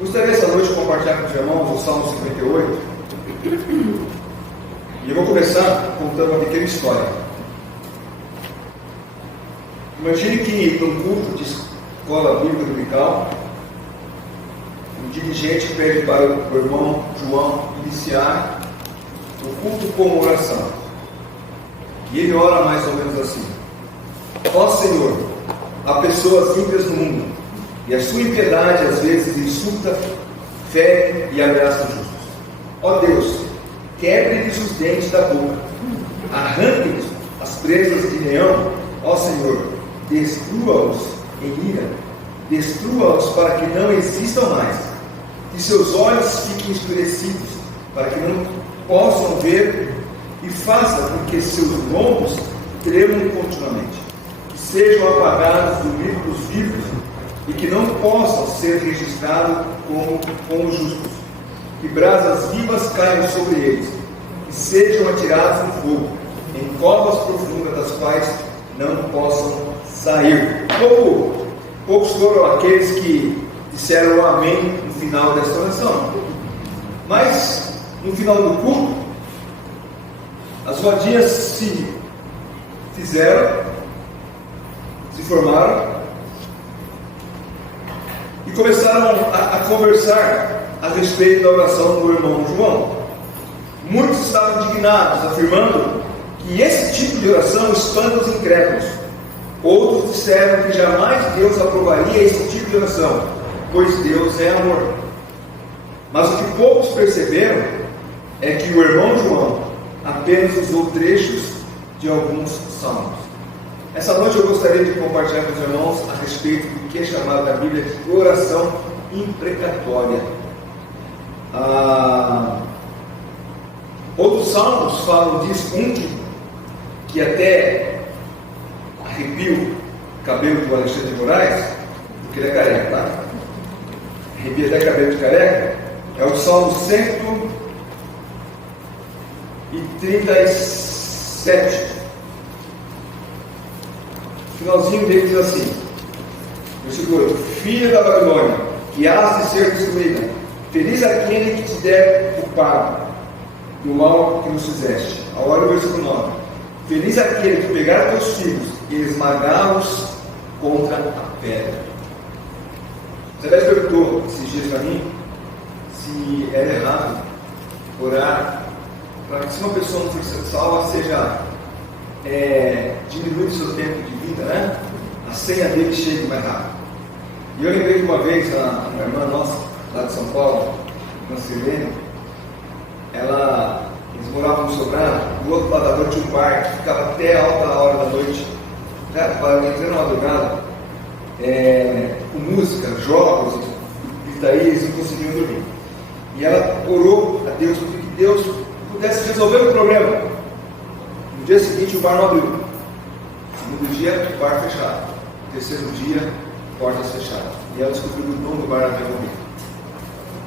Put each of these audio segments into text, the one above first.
Gostaria essa noite de compartilhar com os irmãos o Salmo 58. E eu vou começar contando uma pequena história. Imagine que num culto de escola bíblica dominical, o dirigente pede para o irmão João iniciar o culto com oração. E ele ora mais ou menos assim: ó Senhor, há pessoas ímpias no mundo, e a sua impiedade às vezes insulta, fere e ameaça os justos. Ó Deus, quebre-lhes os dentes da boca, arranque-lhes as presas de leão. Ó Senhor, destrua-os em ira, destrua-os para que não existam mais, que seus olhos fiquem escurecidos, para que não possam ver, e faça com que seus lombos tremam continuamente, que sejam apagados do livro dos vivos, e que não possam ser registrados com os justos, que brasas vivas caiam sobre eles, que sejam atirados no fogo, em covas profundas das quais não possam sair. Poucos foram aqueles que disseram amém no final desta oração, mas no final do culto, as rodinhas se fizeram, se formaram e começaram a conversar a respeito da oração do irmão João. Muitos estavam indignados, afirmando que esse tipo de oração espanta os incrédulos. Outros disseram que jamais Deus aprovaria esse tipo de oração, pois Deus é amor. Mas o que poucos perceberam é que o irmão João apenas usou trechos de alguns salmos. Essa noite eu gostaria de compartilhar com os irmãos a respeito do que é chamado na Bíblia de oração imprecatória. Outros salmos falam disso, que até arrepia o cabelo do Alexandre de Moraes, porque ele é careca, tá? Arrepia até cabelo de careca. É o Salmo 137. O finalzinho dele diz assim, versículo 8: Filha da Babilônia, que has de ser destruída, feliz aquele que te der o pago do mal que nos fizeste. Agora o versículo 9: Feliz aquele que pegar teus filhos e esmagá-los contra a pedra. Você já perguntou esses dias para mim se era errado orar para que, se uma pessoa não for salva, seja diminui o seu tempo de vida, né? A senha dele chegue mais rápido. E eu lembrei de uma vez, uma irmã nossa, lá de São Paulo, uma Sirene, eles moravam no Sobrado, do outro lado da noite tinha um bar que ficava até alta hora da noite, para entrar na madrugada, com música, jogos, gritaria, eles não conseguiam dormir. E ela orou a Deus para que Deus pudesse resolver o problema. No dia seguinte o bar não abriu. No segundo dia, o bar fechado. No terceiro dia, portas fechadas. E ela descobriu que o dono do bar havia morrido.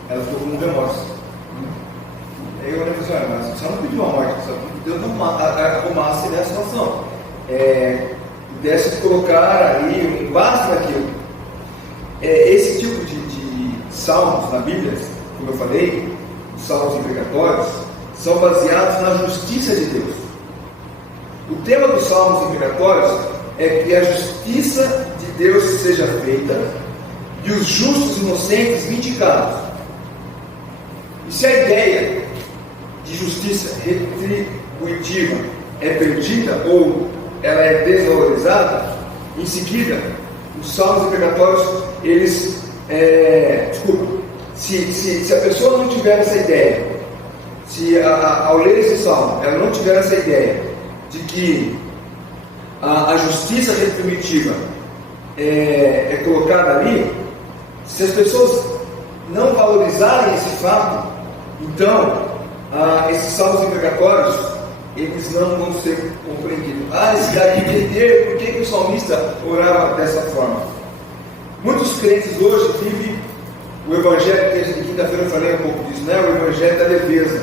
Ela ficou com um remorso. Aí eu olhei e falei assim: mas você não pediu a morte, só que Deus não arrumasse nessa situação. Pudesse colocar ali um basta naquilo. Esse tipo de salmos na Bíblia, como eu falei, os salmos imprecatórios, são baseados na justiça de Deus. O tema dos salmos imprecatórios é que a justiça de Deus seja feita e os justos inocentes vindicados. E se a ideia de justiça retributiva é perdida ou ela é desvalorizada, em seguida, os salmos imprecatórios, eles se a pessoa não tiver essa ideia, se ao ler esse salmo, ela não tiver essa ideia de que a justiça retributiva é colocada ali, se as pessoas não valorizarem esse fato, então esses salmos imprecatórios, eles não vão ser compreendidos. Eles devem entender por que o salmista orava dessa forma. Muitos crentes hoje vivem o evangelho, desde quinta-feira eu falei um pouco disso, né? O evangelho da leveza.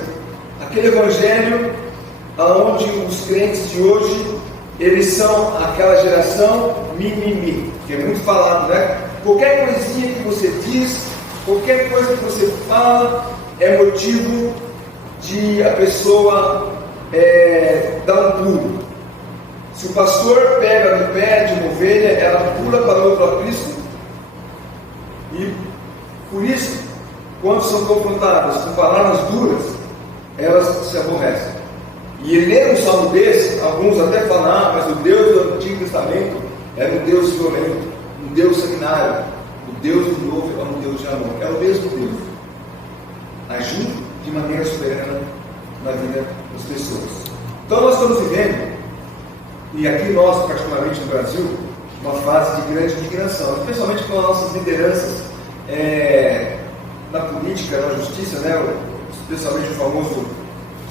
Aquele evangelho onde os crentes de hoje, eles são aquela geração mimimi, que é muito falado, né? Qualquer coisinha que você diz, Qualquer coisa que você fala é motivo de a pessoa dar um pulo. Se o pastor pega no pé de uma ovelha, ela pula para outro aprisco. E por isso, quando são confrontadas com palavras duras, elas se aborrecem. E ler um salmo desse, alguns até falam, mas o Deus do Antigo Testamento era um Deus violento, um Deus sanguinário. O Deus do Novo é um Deus de amor. É o mesmo Deus, agindo de maneira soberana na vida das pessoas. Então nós estamos vivendo, e aqui nós, particularmente no Brasil, uma fase de grande indignação, especialmente com as nossas lideranças na política, na justiça, né? Especialmente o famoso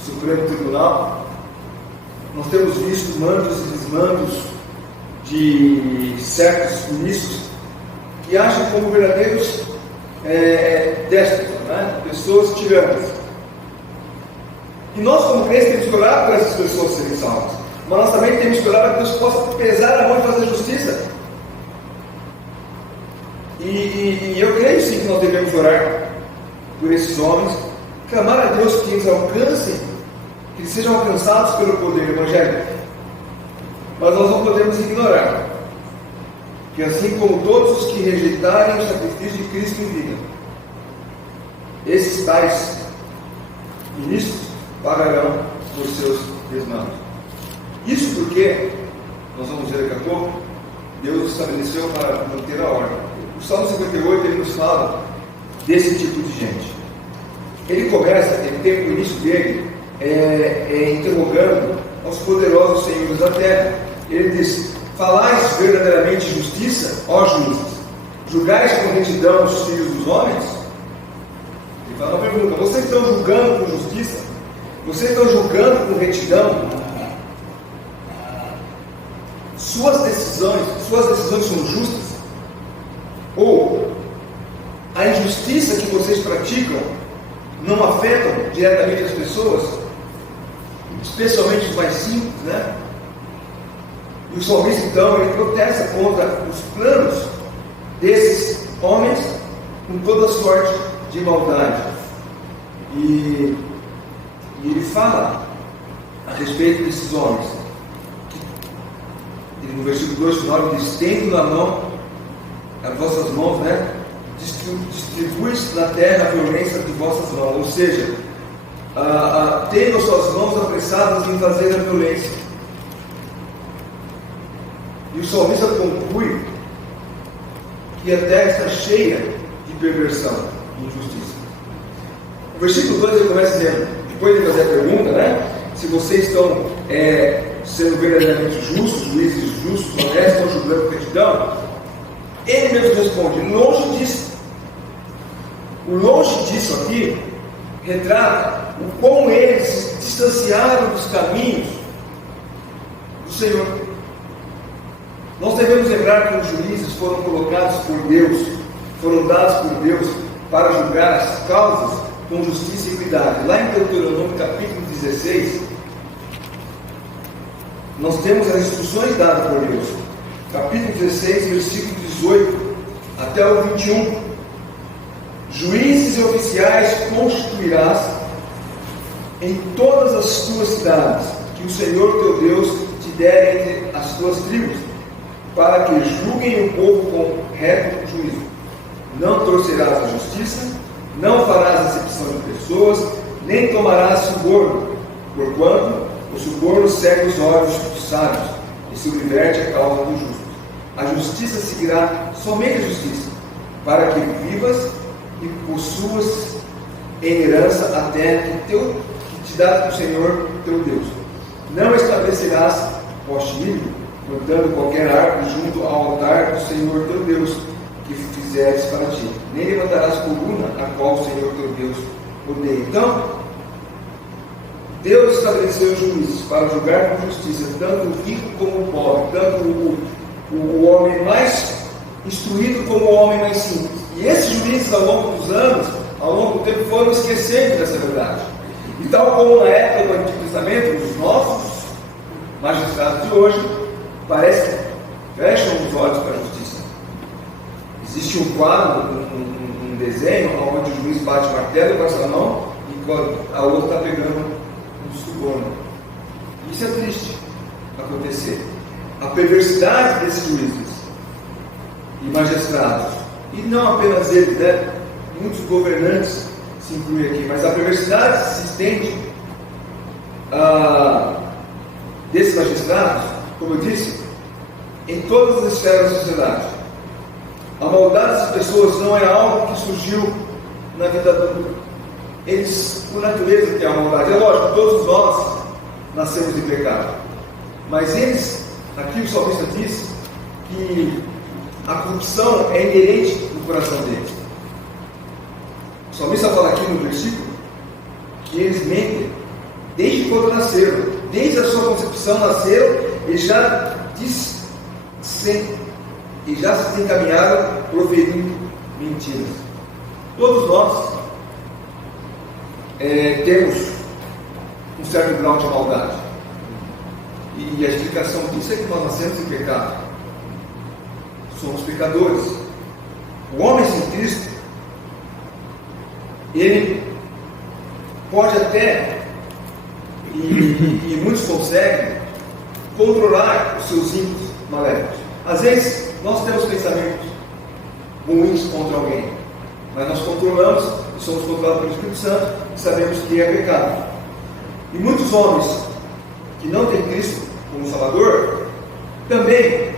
Supremo Tribunal. Nós temos visto mandos e desmandos de certos ministros que acham como verdadeiros déspotas, né? Pessoas tiranas. E nós, como crentes, temos que orar para essas pessoas serem salvas. Mas nós também temos que orar para que Deus possa pesar a mão e fazer justiça. E eu creio sim que nós devemos orar por esses homens, clamar a Deus que eles alcancem, que eles sejam alcançados pelo poder do Evangelho. Mas nós não podemos ignorar que assim como todos os que rejeitarem o sacrifício de Cristo em vida, esses tais ministros pagarão por seus desmandos. Isso porque, nós vamos ver daqui a pouco, Deus estabeleceu para manter a ordem. O Salmo 58 ele nos fala desse tipo de gente. Ele começa, ele tem o início dele interrogando aos poderosos senhores da terra. Ele diz: falais verdadeiramente justiça, ó juízes? Julgais com retidão os filhos dos homens? Ele fala uma pergunta: vocês estão julgando com justiça? Vocês estão julgando com retidão? Suas decisões são justas? Ou a injustiça que vocês praticam não afetam diretamente as pessoas, especialmente os mais simples, né? E o salmista então ele protesta contra os planos desses homens com toda sorte de maldade. E ele fala a respeito desses homens. No versículo 2 final diz: tendo na mão as vossas mãos, né? Distribuis na terra a violência de vossas mãos. Ou seja, tendo as suas mãos apressadas em fazer a violência. E o salmista conclui que a terra está cheia de perversão e injustiça. O versículo 2 ele começa dizendo, depois de fazer a pergunta, né? Se vocês estão sendo verdadeiramente justos, juízes justos, honestos, estão julgando com retidão, ele mesmo responde: longe disso. O longe disso aqui retrata o como eles se distanciaram dos caminhos do Senhor. Nós devemos lembrar que os juízes foram colocados por Deus, foram dados por Deus para julgar as causas com justiça e equidade. Lá em Deuteronômio capítulo 16, nós temos as instruções dadas por Deus. Capítulo 16, versículo 18 até o 21. Juízes e oficiais constituirás em todas as tuas cidades, que o Senhor teu Deus te der entre as tuas tribos, para que julguem o povo com reto juízo. Não torcerás a justiça, não farás acepção de pessoas, nem tomarás suborno, porquanto o suborno cega os olhos dos sábios e subverte a causa dos justos. A justiça seguirá somente a justiça, para que vivas e possuas em herança a terra que te dá o Senhor teu Deus. Não estabelecerás poste ídolo, plantando qualquer árvore junto ao altar do Senhor teu Deus, que fizeres para ti. Nem levantarás coluna, a qual o Senhor teu Deus odeia. Então, Deus estabeleceu juízes para julgar com justiça, tanto o rico como o pobre, tanto o homem mais instruído como o homem mais simples. E esses juízes, ao longo dos anos, ao longo do tempo, foram esquecendo dessa verdade. E tal como na época do Antigo Testamento, os nossos magistrados de hoje parece que fecham os olhos para a justiça. Existe um quadro, um desenho onde o juiz bate o martelo, passa a mão e a outra está pegando um suborno. Isso é triste acontecer. A perversidade desses juízes e magistrados, e não apenas eles, né? Muitos governantes se incluem aqui, mas a perversidade se estende desses magistrados, como eu disse, em todas as esferas da sociedade. A maldade dessas pessoas não é algo que surgiu na vida adulta. Eles, por natureza, têm a maldade. É lógico, todos nós nascemos em pecado. Mas eles, aqui o salmista diz que a corrupção é inerente no coração deles. O salmista fala aqui no versículo que eles mentem desde quando nasceram. Desde a sua concepção nasceram, eles já se encaminharam proferindo mentiras. Todos nós temos um certo grau de maldade. E a explicação disso é que nós nascemos em pecado. Somos pecadores. O homem sem Cristo, ele pode até, e muitos conseguem, controlar os seus ímpetos maléficos. Às vezes, nós temos pensamentos ruins contra alguém, mas nós controlamos e somos controlados pelo Espírito Santo e sabemos que é pecado. E muitos homens que não têm Cristo como Salvador também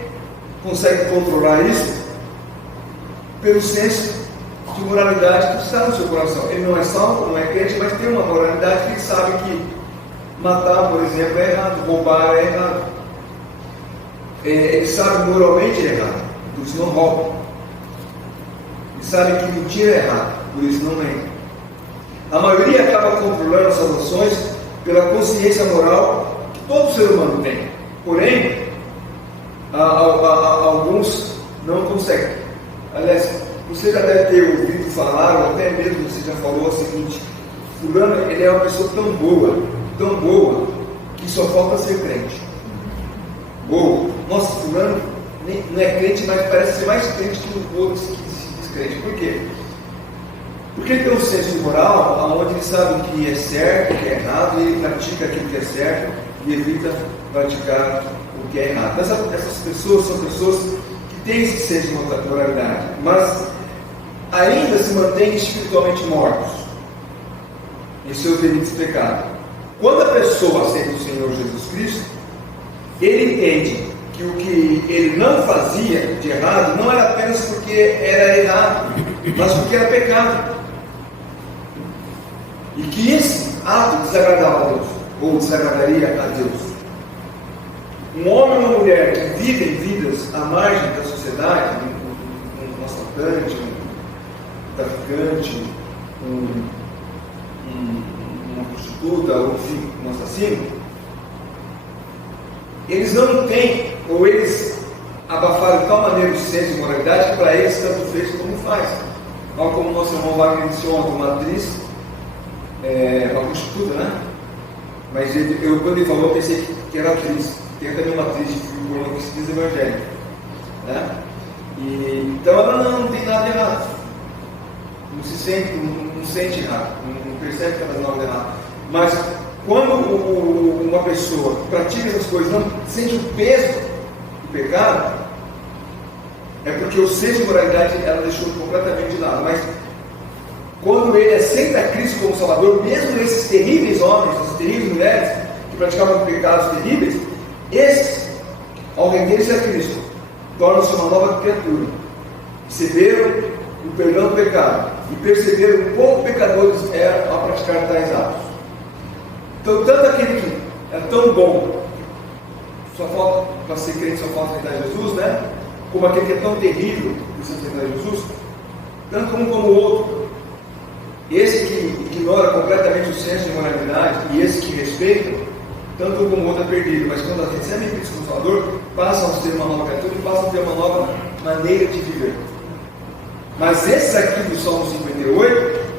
conseguem controlar isso pelo senso de moralidade que está no seu coração. Ele não é salvo, não é crente, mas tem uma moralidade que ele sabe que matar, por exemplo, é errado, roubar é errado. Ele sabe moralmente é errado, por isso não rouba. Ele sabe que mentir é errado, por isso não mente. A maioria acaba controlando essas ações pela consciência moral que todo ser humano tem. Porém, alguns não conseguem. Aliás, você já deve ter ouvido falar, ou até mesmo você já falou o seguinte: fulano, ele é uma pessoa tão boa, que só falta ser crente. Boa. Nossa, fulano não é crente, mas parece ser mais crente que os outros que se diz crente. Por quê? Porque ele tem um senso de moral onde ele sabe o que é certo, o que é errado, e ele pratica aquilo que é certo e evita praticar o que é errado. Essas pessoas são pessoas que têm esse senso de moralidade, mas ainda se mantêm espiritualmente mortos em seus delitos e pecados. Quando a pessoa aceita o Senhor Jesus Cristo, ele entende que o que ele não fazia de errado não era apenas porque era errado, mas porque era pecado. E que esse ato desagradava a Deus, ou desagradaria a Deus. Um homem ou uma mulher que vivem vidas à margem da sociedade, um assaltante, um traficante, uma prostituta, ou enfim, um assassino, eles não têm, ou eles abafaram de tal maneira o senso de moralidade que para eles tanto fez como faz. Tal como o nosso irmão Wagner disse ontem, uma atriz, uma prostituta, né? Mas quando ele falou, eu pensei que era atriz. Tem também uma atriz de filme pornô que se diz evangélica, né? Então ela não tem nada errado. Não se sente, não sente errado, não percebe que ela não faz nada errado. Mas quando uma pessoa pratica essas coisas, não sente o peso do pecado, é porque o senso de moralidade ela deixou completamente de lado. Mas quando ele aceita Cristo como Salvador, mesmo esses terríveis homens, essas terríveis mulheres que praticavam pecados terríveis, esses, ao render-se a Cristo, tornam-se uma nova criatura. Receberam o perdão do pecado e perceberam o quão pecadores eram ao praticar tais atos. Então, tanto aquele que é tão bom, só falta para ser crente, só falta aceitar Jesus, né? Como aquele que é tão terrível, precisa aceitar Jesus, tanto como o outro. Esse que ignora completamente o senso de moralidade e esse que respeita, tanto como o outro é perdido. Mas quando a gente recebe Cristo como Salvador, passam a ser uma nova criatura e passam a ter uma nova maneira de viver. Mas esses aqui do Salmo 58,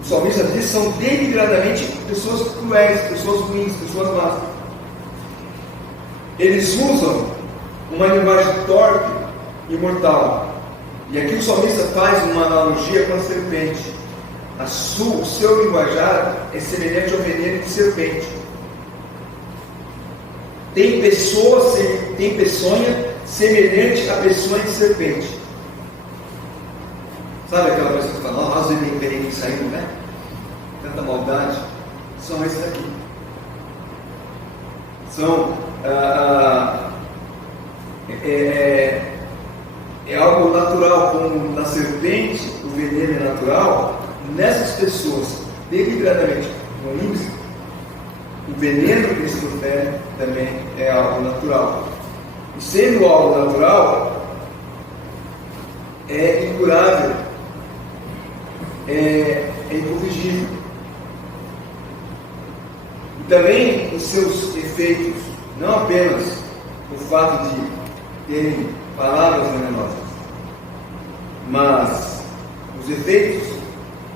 o salmista diz, são deliberadamente pessoas cruéis, pessoas ruins, pessoas más. Eles usam uma linguagem torpe e mortal E aqui o salmista faz uma analogia com a serpente. O seu linguajar é semelhante ao veneno de serpente. Tem peçonha semelhante à peçonha de serpente. Sabe aquela pessoa que fala, nossa, o veneno saindo, né? Tanta maldade. São esses aqui. São é algo natural, como na serpente o veneno é natural. Nessas pessoas, deliberadamente ruins, o veneno que eles proferem também é algo natural. E sendo algo natural, é incurável, é incorrigível. E também os seus efeitos, não apenas o fato de terem palavras venenosas, mas os efeitos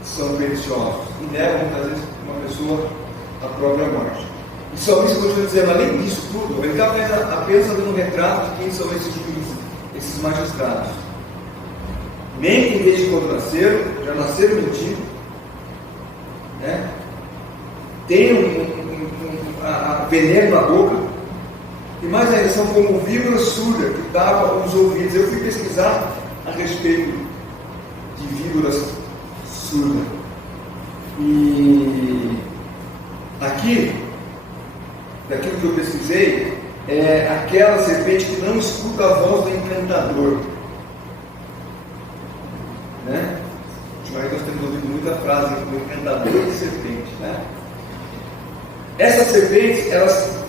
são perniciosos e levam muitas vezes uma pessoa à própria morte. E o salmista continua dizendo, além disso tudo, ele está apenas dando um retrato de quem são esses juízes, esses magistrados. Mentem desde quando nasceram, já nasceram mentindo, né? Tem veneno na boca, e mais ainda são como víbora surda que tavam os ouvidos. Eu fui pesquisar a respeito de víboras surdas. E aqui, daquilo que eu pesquisei, é aquela serpente que não escuta a voz do encantador. Né? Ultimamente nós temos ouvido muita frase do encantador de serpente. Né? Essas serpentes, elas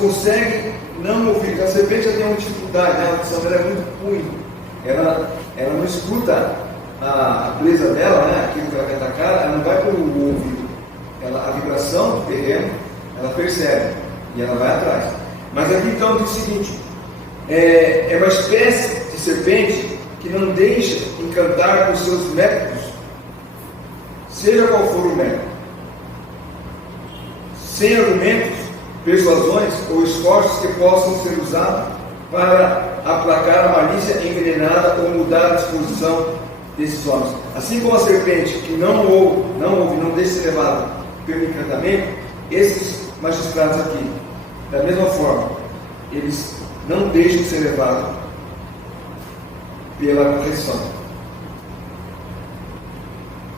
conseguem não ouvir. A serpente já tem uma dificuldade, né? A audição dela é muito ruim. Ela não escuta a presa dela, né? Aquilo que ela quer atacar, ela não vai pelo ouvido. A vibração do terreno, ela percebe e ela vai atrás. Mas aqui então diz o seguinte: é uma espécie de serpente que não deixa encantar com seus métodos, seja qual for o método, sem argumentos, persuasões ou esforços que possam ser usados para aplacar a malícia envenenada ou mudar a disposição desses homens. Assim como a serpente que não ouve, não deixa ser levada pelo encantamento, esses magistrados aqui, da mesma forma, eles não deixam ser levados pela correção.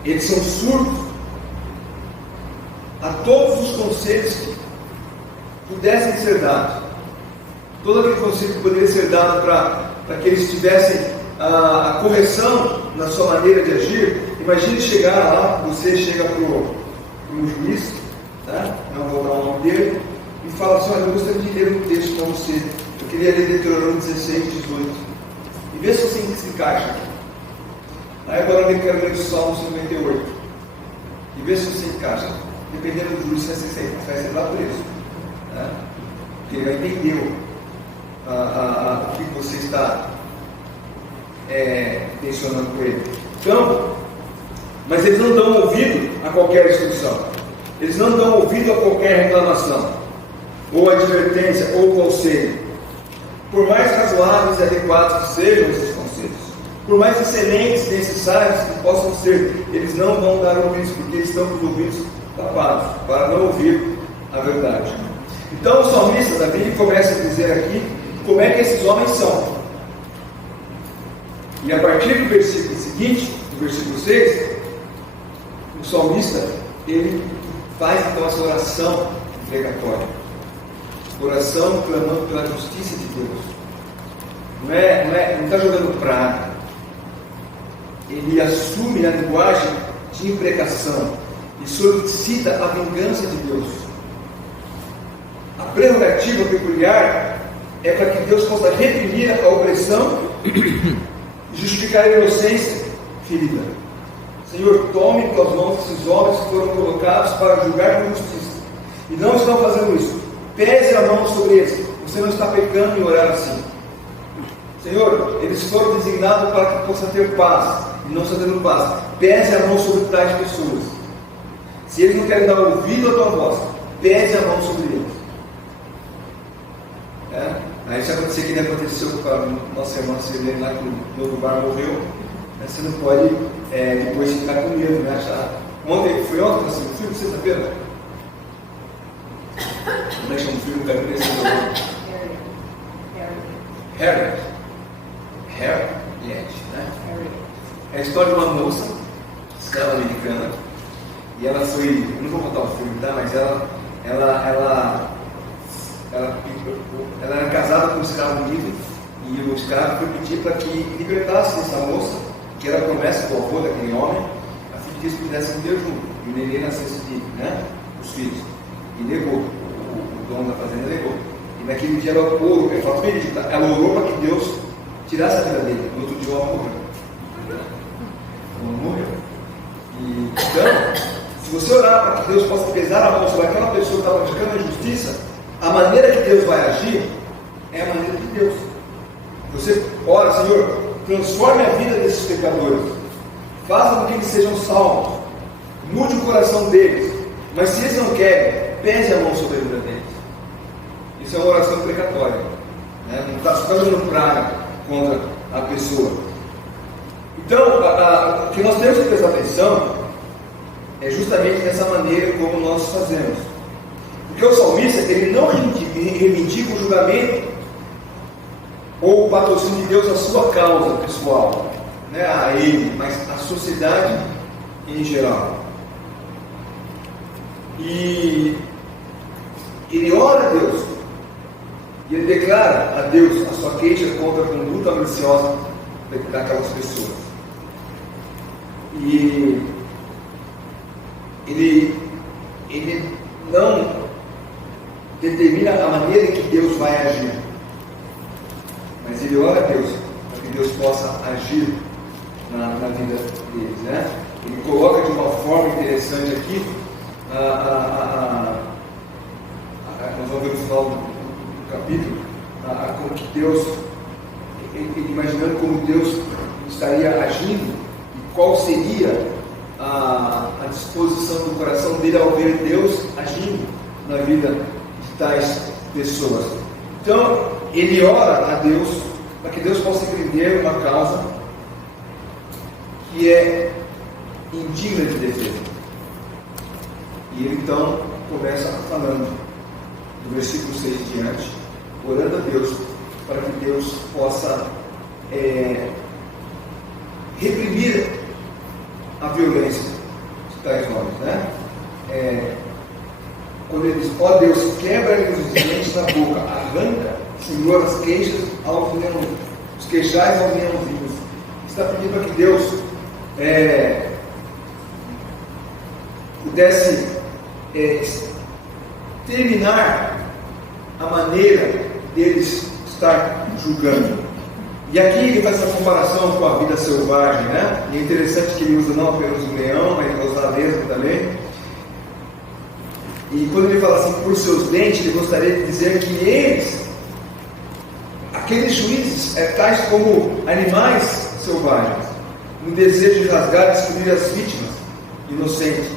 Eles são surdos a todos os conselhos que pudessem ser dados. Todo aquele conselho que poderia ser dado para que eles tivessem a correção na sua maneira de agir. Imagine chegar lá, você chega para o juiz, tá? Não vou dar o nome dele, e fala assim: olha, eu gostaria de ler um texto para você. Eu queria ler Deuteronômio 16, 18. E vê se você se encaixa aqui. Aí agora eu quero ler o Salmo 58. E vê se você encaixa. Dependendo do juiz, você vai ser lá preso. Né? Porque ele já entendeu o que você está tensionando com ele. Então, mas eles não dão ouvido a qualquer instrução. Eles não dão ouvido a qualquer reclamação, ou advertência, ou conselho. Por mais razoáveis e adequados que sejam esses conselhos, por mais excelentes e necessários que possam ser, eles não vão dar ouvidos, porque eles estão com os ouvidos tapados, para não ouvir a verdade. Então o salmista Davi começa a dizer aqui como é que esses homens são. E a partir do versículo seguinte, do versículo 6, o salmista, ele faz então essa oração pregatória. Oração clamando pela justiça de Deus. Não está jogando praga. Ele assume a linguagem de imprecação e solicita a vingança de Deus. A prerrogativa peculiar é para que Deus possa reprimir a opressão e justificar a inocência ferida. Senhor, tome pelas mãos esses homens que foram colocados para julgar com justiça e não estão fazendo isso. Pese a mão sobre eles. Você não está pecando em orar assim. Senhor, eles foram designados para que possa ter paz e não está tendo paz. Pese a mão sobre tais pessoas. Se eles não querem dar ouvido à tua voz, pese a mão sobre eles. Aí se acontecer que nem aconteceu com a nossa irmã Sirlene lá, que o outro bar morreu, você não pode depois ficar com medo, né? Ontem, foi ontem, assim, o filme, sexta-feira? Como é que chama o filme? Cara, Harriet, né? É a história de uma moça, escrava americana, e ela foi, eu não vou contar o filme, tá? Mas ela era casada com um escravo livre, e o escravo foi pedir para que libertasse essa moça, que era a promessa do avô daquele homem, a fim de que eles pudessem viver junto, e o neném nascesse os filhos. E negou, o dono da fazenda negou. E naquele dia ela orou, ela orou para que Deus tirasse a vida dele. No outro dia ela morreu. Ela morreu. Então, se você orar para que Deus possa pesar a mão sobre aquela pessoa que está praticando a injustiça, a maneira que Deus vai agir é a maneira de Deus. Você ora, Senhor, transforme a vida desses pecadores, faça com que eles sejam salvos, mude o coração deles, mas se eles não querem, pese a mão sobre a vida deles. Isso é uma oração precatória, né? Não está fazendo praga contra a pessoa. Então, o que nós temos que prestar atenção é justamente nessa maneira como nós fazemos. Porque o salmista, ele não reivindica o julgamento ou o patrocínio de Deus à sua causa pessoal, né, a ele, mas à sociedade em geral. E ele ora a Deus, e ele declara a Deus a sua queixa contra a conduta maliciosa daquelas pessoas. E ele não determina a maneira em que Deus vai agir, mas ele ora a Deus para que Deus possa agir na vida deles, né? Ele coloca de uma forma interessante aqui, nós vamos ver no final do capítulo, como que Deus, ele imaginando como Deus estaria agindo e qual seria a disposição do coração dele ao ver Deus agindo na vida de tais pessoas. Então, ele ora a Deus para que Deus possa empreender uma causa que é indigna de defesa. E ele então começa falando, do versículo 6 em diante, orando a Deus para que Deus possa reprimir a violência de tais homens, né? Quando ele diz, ó Deus, quebra-lhes os dentes da boca, arranca, Senhor, as queixas aos leões, os queixais aos leãozinhos. Está pedindo para que Deus pudesse terminar a maneira deles estar julgando. E aqui ele faz essa comparação com a vida selvagem, né? E é interessante que ele usa não apenas o leão, mas ele vai usar a lesma também. E quando ele fala assim, por seus dentes, ele gostaria de dizer que eles, aqueles juízes, tais como animais selvagens, no desejo de rasgar e destruir as vítimas inocentes.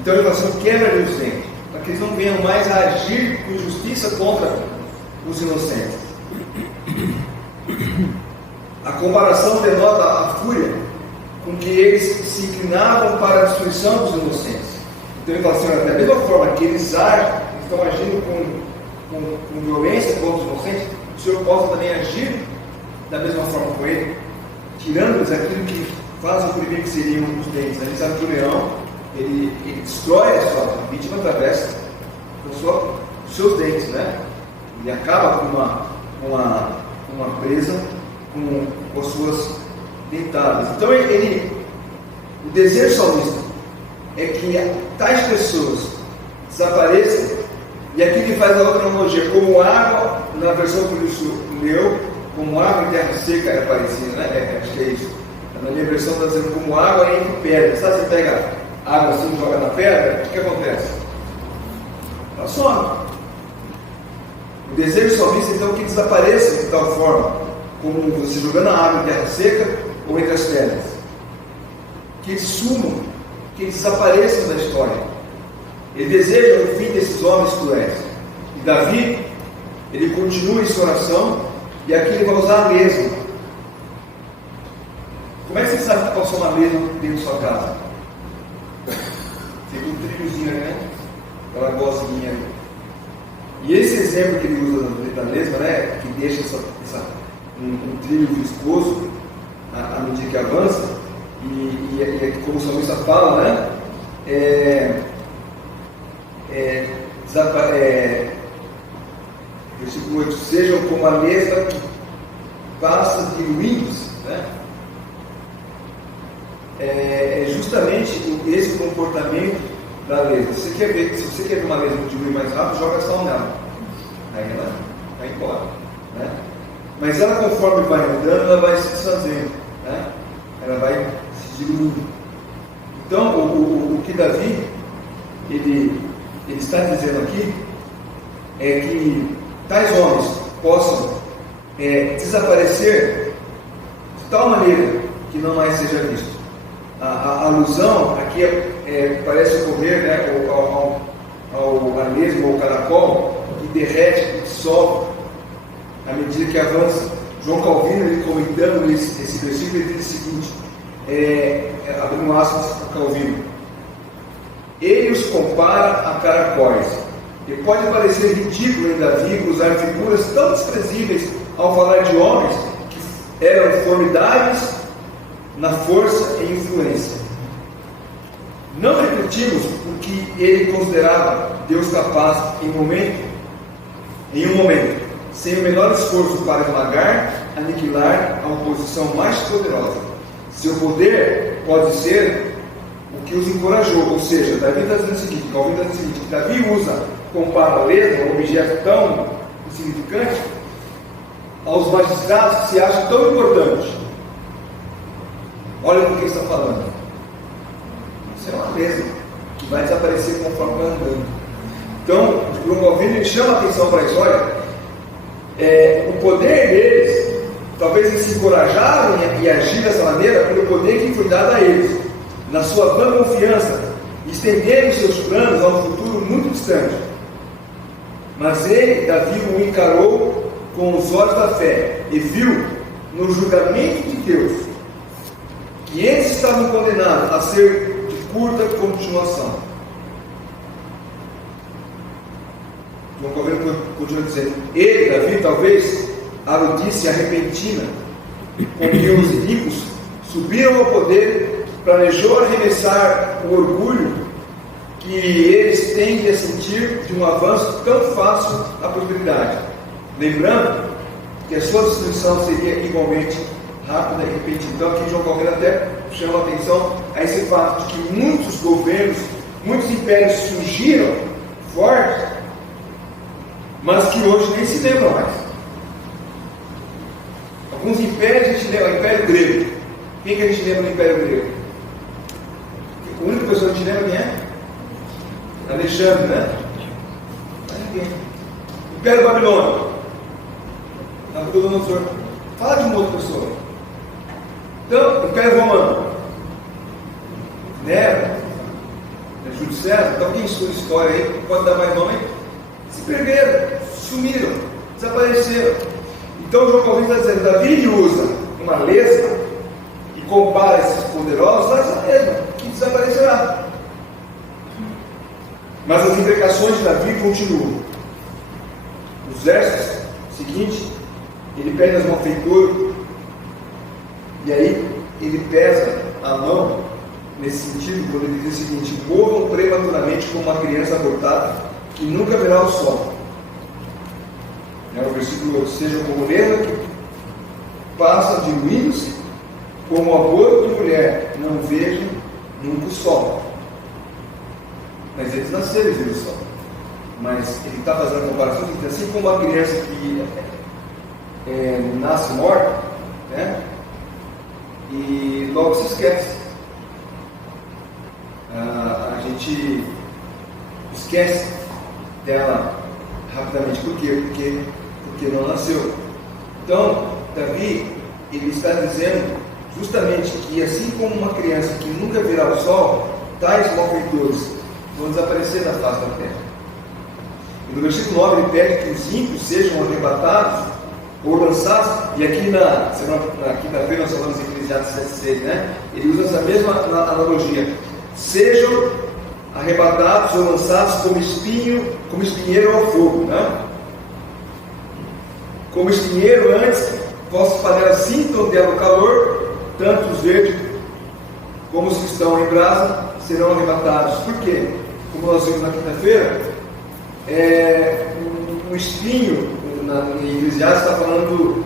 Então ele fala assim, quebra-lhe os dentes, para que eles não venham mais a agir com justiça contra os inocentes. A comparação denota a fúria com que eles se inclinavam para a destruição dos inocentes. Então ele fala assim, da mesma forma que eles estão agindo com violência contra os inocentes, o Senhor possa também agir da mesma forma com ele, tirando-lhes aquilo que faz oprimir, que seriam os dentes. A gente sabe que o leão, ele destrói a sua vítima através dos seus dentes, né? Ele acaba com uma presa com as suas dentadas. Então o desejo salmista é que tais pessoas desapareçam, e aqui ele faz a outra analogia, como água, na versão que isso leu, como água em terra seca é parecido, né? Acho que é isso. Na minha versão está dizendo como água entre pedras. Sabe, você pega água assim e joga na pedra, o que acontece? Ela some. O desejo salmista então é que desapareça de tal forma, como você jogando a água em terra seca ou entre as pedras, que eles sumam, que eles desapareçam da história. Ele deseja o fim desses homens cruéis. E Davi, ele continua em sua oração, e aqui ele vai usar a lesma. Como é que você sabe que passou uma lesma dentro da sua casa? Fica um trilhozinho, né? Aquela gosminha ali. E esse exemplo que ele usa da lesma, né? Que deixa um trilho viscoso à medida que avança, e como o salmista fala, né? Versículo 8: sejam como a lesma que passa diluindo-se, né? É justamente esse comportamento da lesma. Se você quer ver uma lesma diluir mais rápido, joga sal nela, aí ela vai embora, né? Mas ela, conforme vai andando, ela vai se desfazendo, né? Ela vai se diluindo. Então, o que Davi ele está dizendo aqui é que tais homens possam desaparecer de tal maneira que não mais seja visto. A alusão aqui parece ocorrer, né, ao lesma ou caracol que derrete, que dissolve à medida que avança. João Calvino, ele comentando esse versículo, ele diz o seguinte, abrindo aspas para Calvino: ele os compara a caracóis. E pode parecer ridículo em Davi usar figuras tão desprezíveis ao falar de homens que eram formidáveis na força e influência. Não repetimos o que ele considerava Deus capaz em um momento, sem o menor esforço para esmagar, aniquilar a oposição mais poderosa. Seu poder pode ser o que os encorajou, ou seja, Davi está dizendo o seguinte, Calvino está dizendo o seguinte, que Davi compara a lesma, um objeto tão insignificante, aos magistrados que se acham tão importantes. Olha o que ele está falando. Isso é uma lesma que vai desaparecer conforme vai andando. Então, o Calvino ele chama a atenção para isso. Olha, o poder deles, talvez eles se encorajaram e agir dessa maneira pelo poder que foi dado a eles, na sua vã confiança, estenderam seus planos a um futuro muito distante. Mas ele, Davi, o encarou com os olhos da fé e viu no julgamento de Deus que eles estavam condenados a ser de curta continuação. João Calvino continua dizendo: ele, Davi, talvez a arudícia repentina com que os ricos subiram ao poder, planejou arremessar o orgulho que eles têm de sentir de um avanço tão fácil à prosperidade, lembrando que a sua destruição seria igualmente rápida e repentina. Então aqui João Calvino até chama a atenção a esse fato de que muitos governos, muitos impérios surgiram fortes, mas que hoje nem se lembram mais. Alguns impérios a gente lembra, o Império Grego. Quem que a gente lembra do Império Grego? A única pessoa que a gente lembra quem é? Alexandre, né? Império Babilônico. Nabucodonosor. Fala de uma outra pessoa. Então, Império Romano. Nero. Júlio César. Então, quem estuda história aí, pode dar mais nome aí. Se perderam, sumiram, desapareceram. Então, João Calvino está dizendo: Davi usa uma lesma e compara esses poderosos a essa lesma, que desaparecerá. Mas as imprecações de Davi continuam. Os versos seguintes, ele pega as malfeitoras, e aí ele pesa a mão, nesse sentido, quando ele diz o seguinte: morram prematuramente como uma criança abortada, que nunca verá o sol. O versículo 8: seja como lesma que passa diluindo-se, como aborto de mulher, não vejam nunca o sol. Mas eles nasceram e viram o sol. Mas ele está fazendo a comparação, assim como uma criança que nasce morta, né? E logo se esquece. A gente esquece dela rapidamente. Por quê? Porque não nasceu. Então, Davi, ele está dizendo justamente que assim como uma criança que nunca verá o sol, tais malfeitores vão desaparecer da face da terra. E no versículo 9 ele pede que os ímpios sejam arrebatados ou lançados, e aqui na quinta-feira nós falamos em Eclesiastes 7,6, né? Ele usa essa mesma analogia: sejam arrebatados ou lançados como espinheiro ao fogo, né? Como espinheiro antes, vossas panelas sintam dela o calor, tanto os verdes como os que estão em brasa serão arrebatados. Por quê? Como nós vimos na quinta-feira, um espinho, em Eclesiastes está falando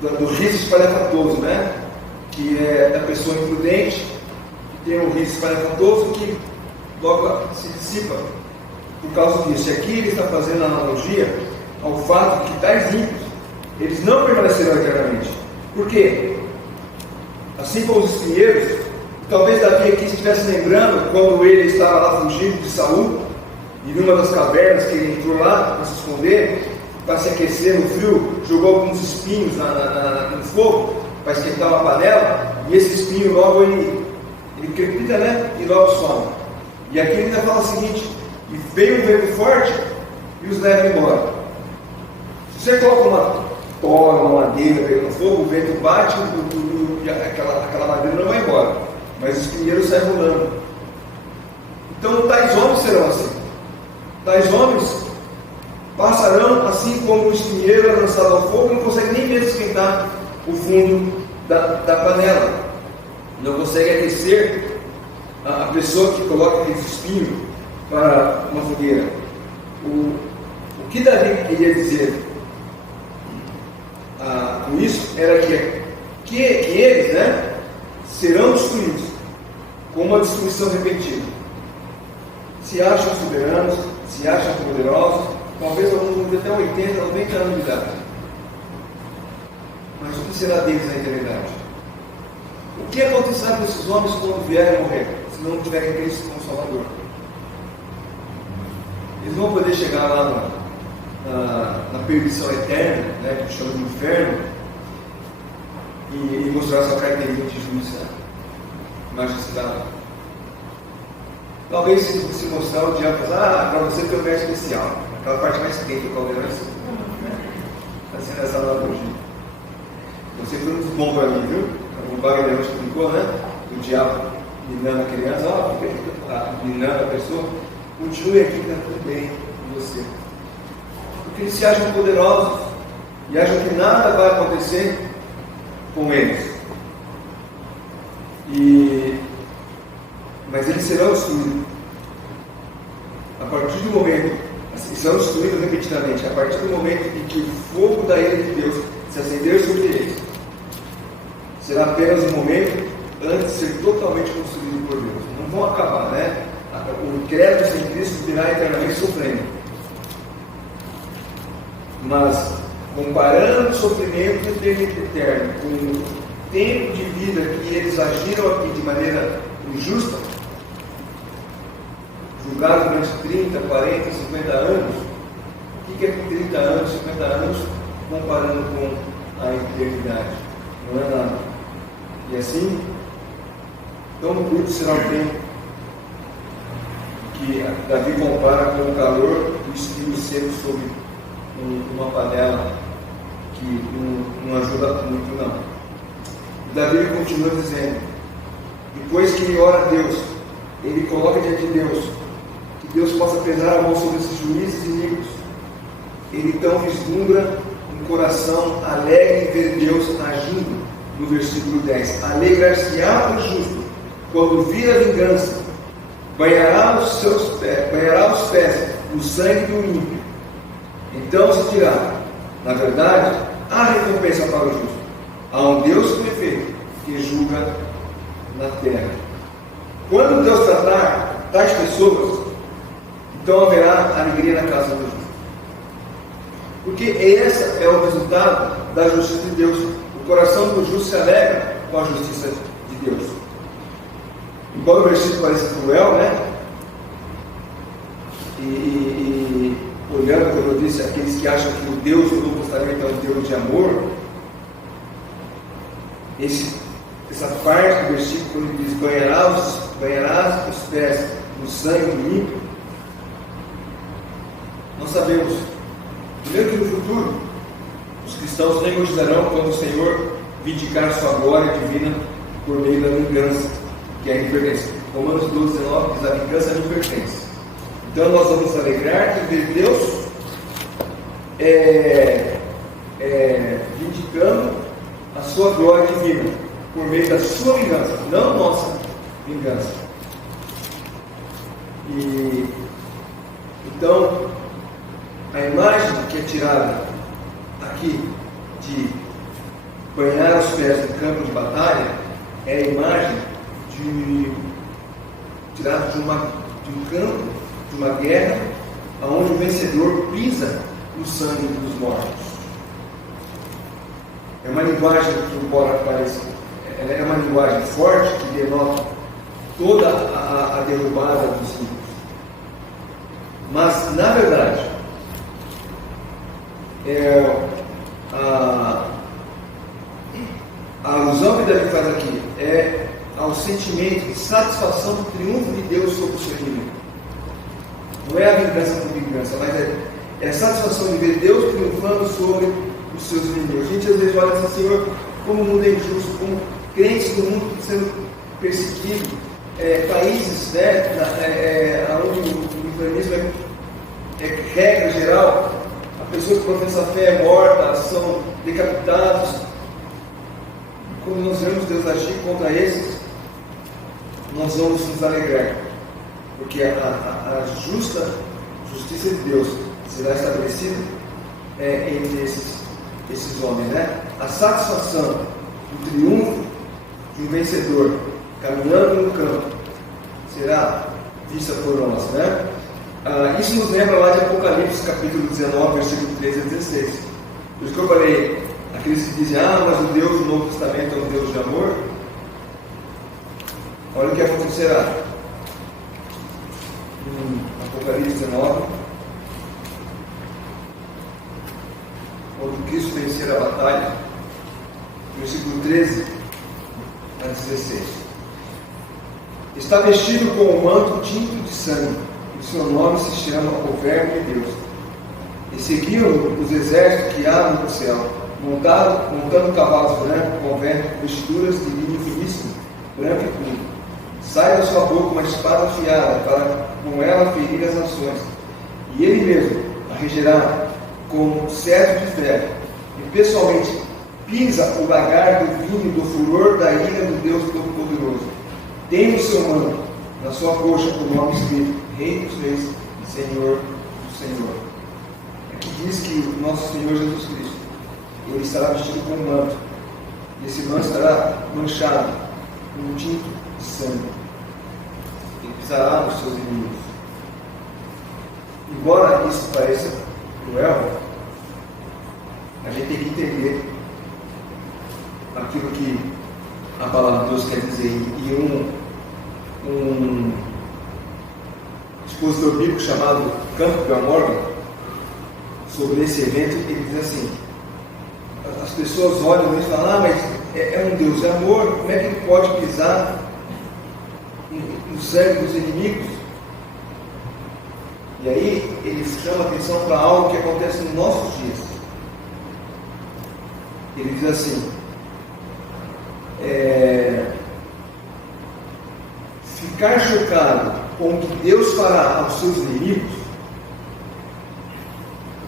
do riso espalhafatoso, né? Que é da pessoa imprudente, que tem um riso espalhafatoso que logo se dissipa por causa disso. E aqui ele está fazendo a analogia ao fato de que tais ímpios, eles não permanecerão eternamente. Por quê? Assim como os espinheiros, talvez Davi aqui estivesse lembrando quando ele estava lá fugindo de Saul, e numa das cavernas que ele entrou lá para se esconder, para se aquecer no frio, jogou alguns espinhos no fogo para esquentar uma panela, e esse espinho logo ele crepita, né? E logo some. E aqui ele ainda fala o seguinte: e veio um vento forte e os leva embora. Se você coloca uma tora, uma madeira pegando fogo, o vento bate e aquela madeira não vai embora, mas os espinheiros saem rolando. Então tais homens serão assim. Tais homens passarão assim como o espinheiro é lançado ao fogo, não consegue nem mesmo esquentar o fundo da panela, não consegue aquecer a pessoa que coloca aquele espinho para uma fogueira. O que Davi queria dizer com isso era que eles, né, serão destruídos com uma destruição repentina. Se acham soberanos, se acham poderosos, talvez alguns vão ter até 80, 90 anos de idade. Mas o que será deles na eternidade? O que acontecerá com esses homens quando vierem morrer, se não tiverem Cristo como Salvador? Eles vão poder chegar lá na perdição eterna, né, que chama de inferno, e mostrar sua carteirinha de juízo, magistrado. Talvez se mostrar o diabo, para você tem um lugar especial, aquela parte mais quente do caldeirão, fazendo essa analogia. Você foi muito bom para mim, viu? O Wagner explicou, né? O diabo minando a criança, minando a pessoa, continue aqui, está tudo bem com você. Porque eles se acham poderosos e acham que nada vai acontecer com eles. Mas eles serão destruídos. A partir do momento, serão destruídos repetidamente, a partir do momento em que o fogo da ira de Deus se acender sobre eles, será apenas um momento antes de ser totalmente consumido por Deus. Não vão acabar, né? O incrédulo sem Cristo virá eternamente sofrendo. Mas, comparando o sofrimento eterno com o tempo de vida que eles agiram aqui de maneira injusta, julgados durante 30, 40, 50 anos, o que é 30 anos, 50 anos, comparando com a eternidade? Não é nada. E assim, tão curto será o tempo que Davi compara com o calor do espinho seco sobre uma panela, que não ajuda muito, não. Davi continua dizendo: depois que ele ora a Deus, ele coloca diante de Deus, que Deus possa pesar a mão sobre esses juízes inimigos. Ele então vislumbra um coração alegre em ver Deus agindo, no versículo 10. Alegrar-se-á o justo quando vir a vingança, banhará os pés no sangue do ímpio. Então se dirá: na verdade, há recompensa para o justo. Há um Deus perfeito que julga na terra. Quando Deus tratar tais pessoas, então haverá alegria na casa do justo. Porque esse é o resultado da justiça de Deus. O coração do justo se alegra com a justiça de Deus. Embora o versículo pareça cruel, né? E olhando, como eu disse, aqueles que acham que o Deus do Novo Testamento é um Deus de amor, essa parte do versículo, quando ele diz: banharás os pés o sangue do ímpio, nós sabemos, primeiro, que no futuro os cristãos regozarão quando o Senhor vindicar sua glória divina por meio da vingança, que é a mim pertence. Romanos 12, 19 diz: a vingança me pertence. Então nós vamos alegrar de ver Deus vindicando a sua glória divina por meio da sua vingança, não nossa vingança. E então a imagem que é tirada aqui de banhar os pés no campo de batalha é a imagem tirada de um campo, de uma guerra, onde o vencedor pisa no sangue dos mortos. É uma linguagem que, embora pareça, é uma linguagem forte que denota toda a derrubada dos ímpios. Mas, na verdade, a alusão que Davi faz aqui é ao sentimento de satisfação do triunfo de Deus sobre o seu inimigo. Não é a vingança por vingança, mas é a satisfação de ver Deus triunfando sobre os seus inimigos. A gente às vezes olha assim: Senhor, como o mundo é injusto, como crentes do mundo sendo perseguidos, países, onde o influencialismo é regra geral, a pessoa que professa a fé é morta, são decapitados. Quando nós vemos Deus agir contra esses, nós vamos nos alegrar, porque a justiça de Deus será estabelecida entre esses homens, né? A satisfação do triunfo de um vencedor caminhando no campo será vista por nós, né? Isso nos lembra lá de Apocalipse, capítulo 19, versículo 13 a 16. Por isso que eu falei, aqueles que dizem: mas o Deus do Novo Testamento é um Deus de amor. Olha o que acontecerá em Apocalipse 19, quando Cristo vencer a batalha, versículo 13 a 16. Está vestido com um manto tinto de sangue, e seu nome se chama o Verbo de Deus. E seguiam os exércitos que há no céu, montando cavalos brancos, com vestiduras de linho finíssimo, branco e puro. Sai da sua boca uma espada afiada, para com ela ferir as nações. E ele mesmo a regerá com cetro de ferro, e pessoalmente pisa o lagar do vinho do furor da ira do Deus Todo-Poderoso. Tem no seu manto, na sua coxa, o nome escrito: Rei dos Reis e Senhor do Senhor. Aqui diz que o nosso Senhor Jesus Cristo, ele estará vestido com um manto, e esse manto estará manchado com um tinto de sangue. Ele pisará nos seus inimigos. Embora isso pareça cruel, a gente tem que entender aquilo que a palavra de Deus quer dizer. E um expositor bíblico chamado Campbell Morgan, sobre esse evento, ele diz assim: as pessoas olham e falam: mas é um Deus de amor, como é que ele pode pisar no sangue dos inimigos? E aí ele chama atenção para algo que acontece nos nossos dias. Ele diz assim: ficar chocado com o que Deus fará aos seus inimigos,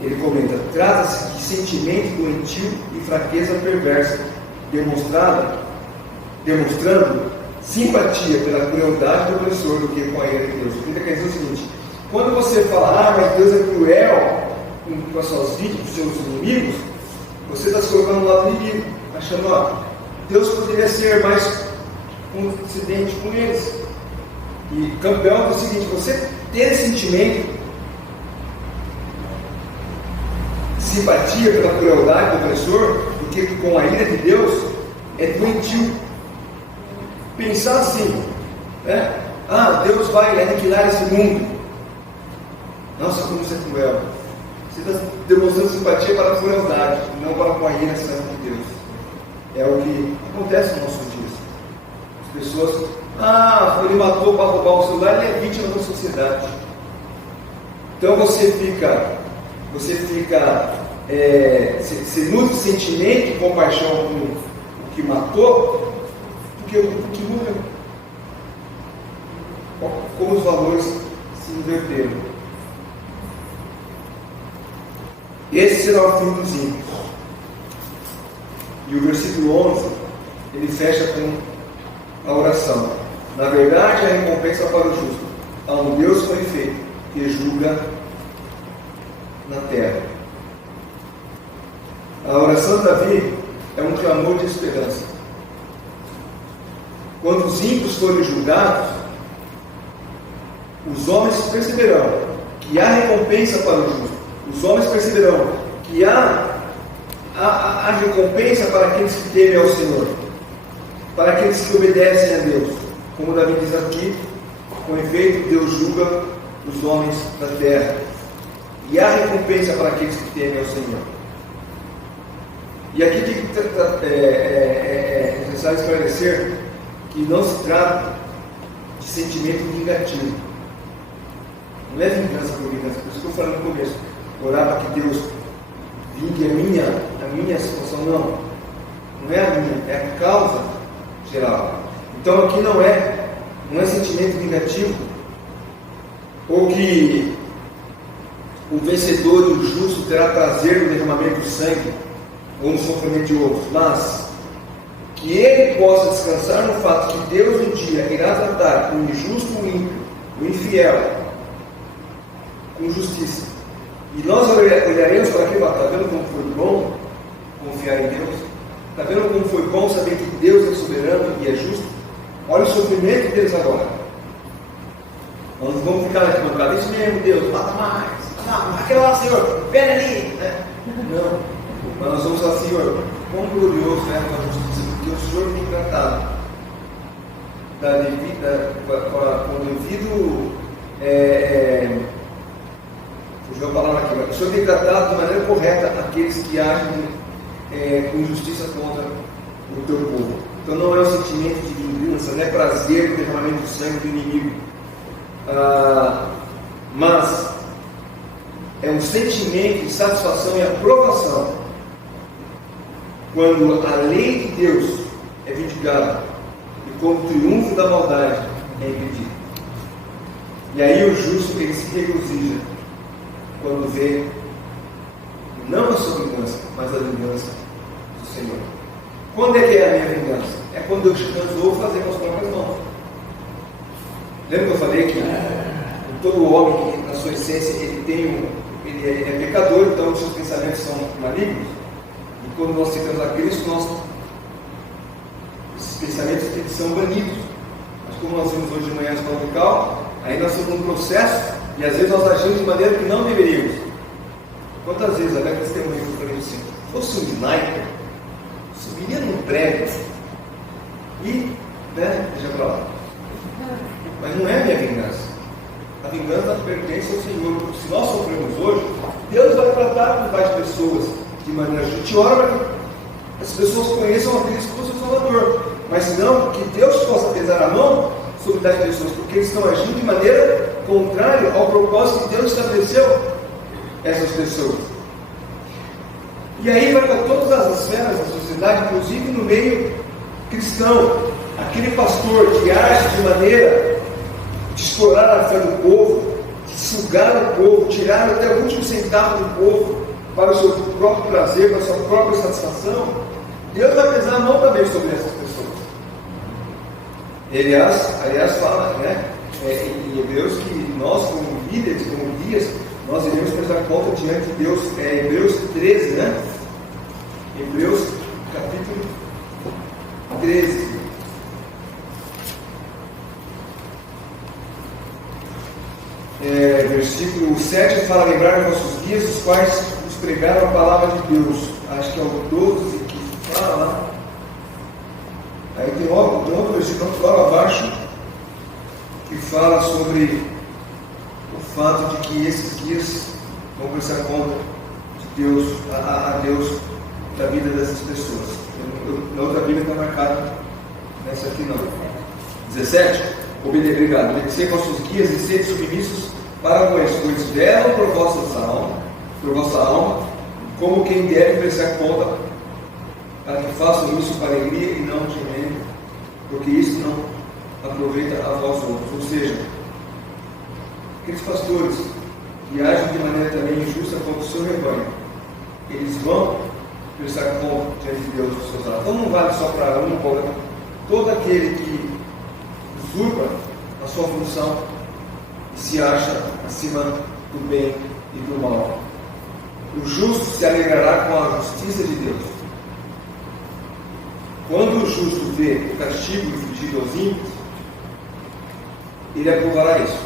ele comenta, trata-se de sentimento doentio e fraqueza perversa, demonstrando simpatia pela crueldade do opressor do que com a ira de Deus. Ele quer dizer o seguinte: quando você fala, mas Deus é cruel com as suas vítimas, com os seus inimigos, você está se colocando no lado inimigo, achando, Deus poderia ser mais condescendente com eles. E Campbell diz o seguinte: você ter esse sentimento, simpatia pela crueldade do opressor, porque com a ira de Deus, é doentio. Pensar assim, né? Deus vai aniquilar esse mundo. Nossa, como isso é cruel. Você está demonstrando simpatia para a crueldade, não para com a ira santa de Deus. É o que acontece nos nossos dias. As pessoas Ele matou para roubar o celular, ele é vítima da sociedade. Então você nutre sentimento e compaixão com o que matou, porque o que morreu. Como os valores se inverteram. Esse será o fim dos ímpios. E o versículo 11, ele fecha com a oração. Na verdade, a recompensa para o justo. Há um Deus perfeito que julga na terra. A oração de Davi é um clamor de esperança. Quando os ímpios forem julgados, os homens perceberão que há recompensa para o justo. Os homens perceberão que há recompensa para aqueles que temem ao Senhor, para aqueles que obedecem a Deus. Como Davi diz aqui, com efeito, Deus julga os homens da terra. E há recompensa para aqueles que temem ao Senhor. E aqui é necessário esclarecer que não se trata de sentimento vingativo. Não é vingança por vingança. Por isso que eu falei no começo. Orar para que Deus vingue a minha situação. Não é a minha, é a causa geral. Então aqui não é sentimento vingativo, ou que o vencedor e o justo terá prazer no derramamento do sangue, ou no sofrimento de outros, mas que ele possa descansar no fato que Deus um dia irá tratar o injusto, o ímpio, o infiel, com justiça. E nós olharemos para aquilo, está vendo como foi bom confiar em Deus? Está vendo como foi bom saber que Deus é soberano e é justo? Olha o sofrimento deles agora. Nós vamos ficar aqui mancando, isso mesmo, Deus, mata mais, aquele lá, Senhor, pega ali. Não, mas nós vamos falar, Senhor, quão glorioso é a tua justiça, porque o Senhor tem tratado com o devido, fugiu a palavra aqui, mas o Senhor tem tratado de maneira correta aqueles que agem com injustiça contra o teu povo. Então não é um sentimento de vingança, não é prazer no derramamento do sangue do inimigo, mas é um sentimento de satisfação e aprovação quando a lei de Deus é vindicada e quando o triunfo da maldade é impedido. E aí o justo, ele se regozija quando vê não a sua vingança, mas a vingança do Senhor. Quando é que é a minha vingança? É quando eu resolvo fazer com as próprias mãos. Lembra que eu falei que todo homem, na sua essência, ele é pecador, então os seus pensamentos são malignos. E quando nós chegamos a Cristo, esses pensamentos eles são banidos. Mas como nós vimos hoje de manhã no local, aí nós estamos num processo e às vezes nós agimos de maneira que não deveríamos. Quantas vezes, até que eles têm um livro para assim, fosse um sniper, subiria num prédio e, deixa pra lá. Mas não é a minha vingança. A vingança pertence ao Senhor. Porque se nós sofremos hoje, Deus vai tratar com várias pessoas de maneira justa. A gente ora para que as pessoas conheçam a Cristo como seu Salvador. Mas não que Deus possa pesar a mão sobre tais pessoas, porque eles estão agindo de maneira contrária ao propósito que Deus estabeleceu essas pessoas. E aí vai para todas as esferas da sociedade, inclusive no meio cristão. Aquele pastor que age de maneira de explorar a fé do povo, de sugar o povo, tirar até o último centavo do povo para o seu próprio prazer, para a sua própria satisfação, Deus vai pesar a mão também sobre essas pessoas. Aliás fala, em Hebreus, que nós como líderes, como guias, nós iremos prestar conta diante de Deus. Hebreus 13, Hebreus capítulo 13. Versículo 7 fala: lembrar nossos guias, os quais nos pregaram a palavra de Deus. Acho que é o 12 que fala lá. Aí tem outro versículo logo abaixo que fala sobre o fato de que esses guias vão prestar conta de Deus, a Deus da vida dessas pessoas. Na outra Bíblia está marcado, nessa aqui não. 17. Obedecer com suas guias e ser submissos para com eles, pois velam por vossa alma, como quem deve prestar conta, para que façam isso com alegria e não gemendo, porque isso não aproveita a vós outros. Ou seja, aqueles pastores que agem de maneira também injusta contra o seu rebanho, eles vão prestar conta diante de Deus dos seus atos. Então não vale só para um ou outro. Todo aquele que usurpa a sua função e se acha acima do bem e do mal. O justo se alegrará com a justiça de Deus. Quando o justo vê o castigo infligido aos ímpios, ele aprovará isso.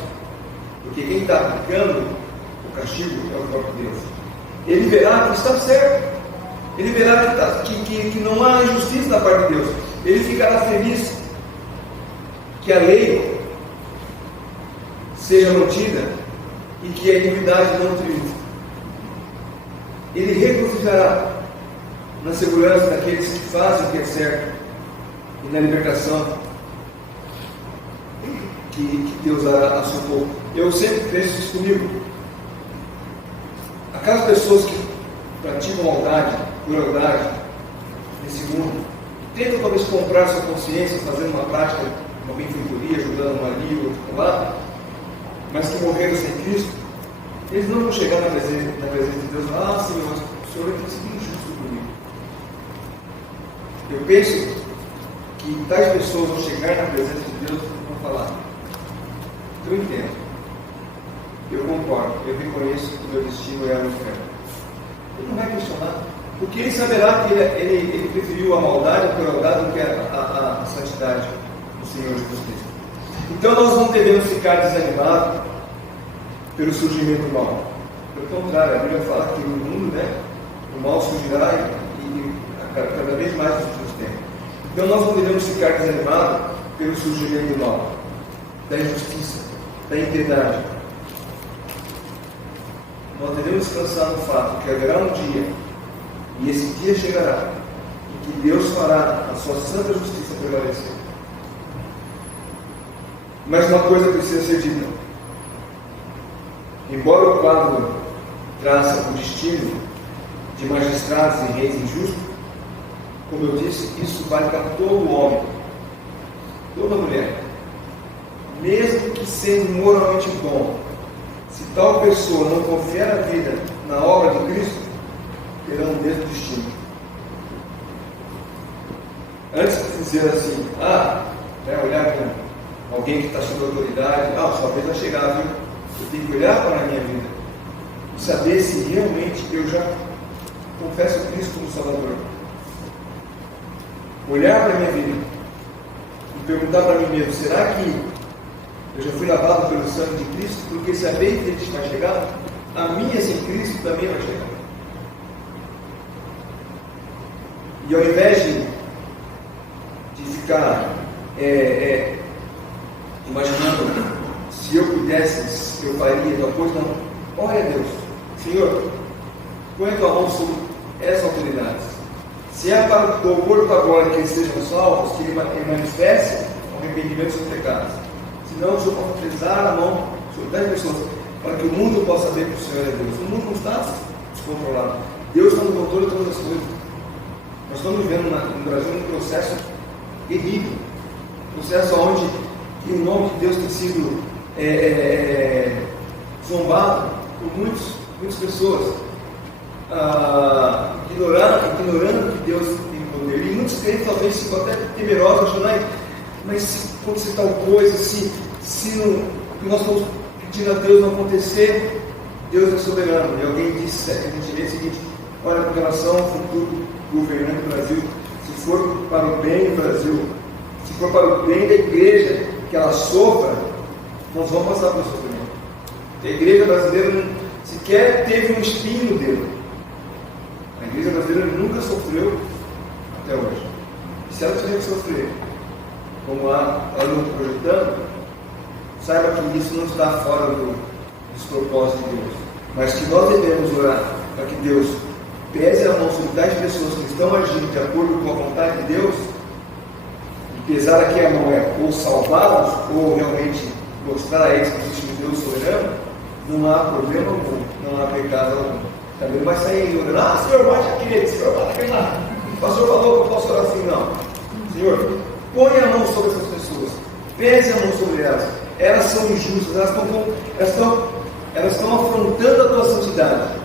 Porque quem está aplicando o castigo é o próprio Deus. Ele verá que está certo. Ele verá que não há injustiça da parte de Deus. Ele ficará feliz que a lei seja mantida e que a iniquidade não triunfe. Ele regozijará na segurança daqueles que fazem o que é certo e na libertação que Deus dará a seu povo. Eu sempre penso isso comigo. Aquelas pessoas que praticam maldade, crueldade nesse mundo, tentam talvez comprar sua consciência fazendo uma prática, uma benfeitoria, ajudando um ali, outro lá, mas que morreram sem Cristo, eles não vão chegar na presença de Deus e falar: Senhor, o Senhor tem sido injusto comigo. Eu penso que tais pessoas vão chegar na presença de Deus e vão falar: eu entendo, eu concordo, eu reconheço que o meu destino é o inferno. Ele não vai questionar, porque ele saberá que ele preferiu a maldade, a crueldade do que a santidade do Senhor Jesus Cristo. Então nós não devemos ficar desanimados pelo surgimento do mal. Pelo contrário, a Bíblia fala que no mundo, o mal surgirá e cada vez mais nos últimos tempos. Então nós não devemos ficar desanimados pelo surgimento do mal, da injustiça, da impiedade. Nós devemos descansar no fato que haverá um dia, e esse dia chegará, em que Deus fará a sua santa justiça prevalecer. Mas uma coisa precisa ser dita. Embora o quadro traça o destino de magistrados e reis injustos, como eu disse, isso vale para todo homem, toda mulher. Mesmo que sendo moralmente bom, se tal pessoa não confiar a vida na obra de Cristo, terá o mesmo destino. Antes de dizer assim, olhar para alguém que está sob autoridade, sua vez vai chegar, viu? Eu tenho que olhar para a minha vida e saber se realmente eu já confesso Cristo como Salvador. Olhar para a minha vida e perguntar para mim mesmo: será que eu já fui lavado pelo sangue de Cristo? Porque se a vez dele vai chegar, a minha sem Cristo também vai chegar. E ao invés de ficar imaginando, se eu pudesse, eu faria tal coisa, não. Olha, Deus, Senhor, põe a tua mão sobre essas autoridades. Se é para o louvor da glória que eles sejam salvos, que ele manifeste o arrependimento dos seus pecados. Senão, o Senhor pode pesar a mão sobre 10 pessoas, para que o mundo possa ver que o Senhor é Deus. O mundo não está descontrolado. Deus está no controle de todas as coisas. Nós estamos vivendo no Brasil um processo terrível. Um processo onde o nome de Deus tem sido zombado por muitas pessoas, ignorando que Deus tem poder. E muitos crentes talvez ficam até temerosos, achando: mas se acontecer tal coisa, se o que nós estamos pedindo a Deus não acontecer, Deus é soberano. E alguém disse recentemente o seguinte: olha, com relação ao futuro governante do Brasil, se for para o bem do Brasil, se for para o bem da igreja, que ela sofra, nós vamos passar por sofrimento. A igreja brasileira sequer teve um espinho no dedo. A igreja brasileira nunca sofreu até hoje. E se ela tiver que sofrer, como ela não está projetando, saiba que isso não está fora dos propósitos de Deus. Mas que nós devemos orar para que Deus pese a mão sobre tais pessoas que estão agindo de acordo com a vontade de Deus, e pesar aqui a mão é ou salvá-los, ou realmente mostrar a eles que existe um Deus soberano, não há problema algum, não há pecado algum. Também não vai sair orando, Senhor, bate aquele, Senhor, bate aquele lá. O pastor falou que eu posso orar assim, não. Senhor, põe a mão sobre essas pessoas, pese a mão sobre elas. Elas são injustas, elas estão afrontando a tua santidade.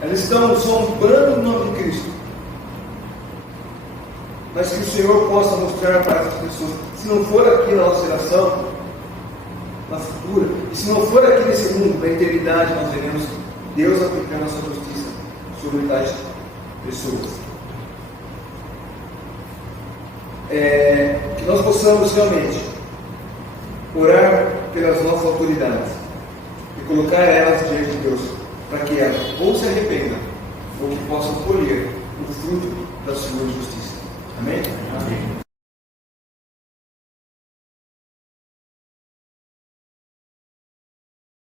Elas estão zombando o nome de Cristo. Mas que o Senhor possa mostrar para essas pessoas, se não for aqui na nossa geração, na futura, e se não for aqui nesse mundo, na eternidade, nós veremos Deus aplicando a sua justiça sobre tais pessoas. Que nós possamos realmente orar pelas nossas autoridades e colocar elas diante de Deus, para que elas ou se arrependam, ou que possam colher o fruto da sua justiça. Amém? Amém.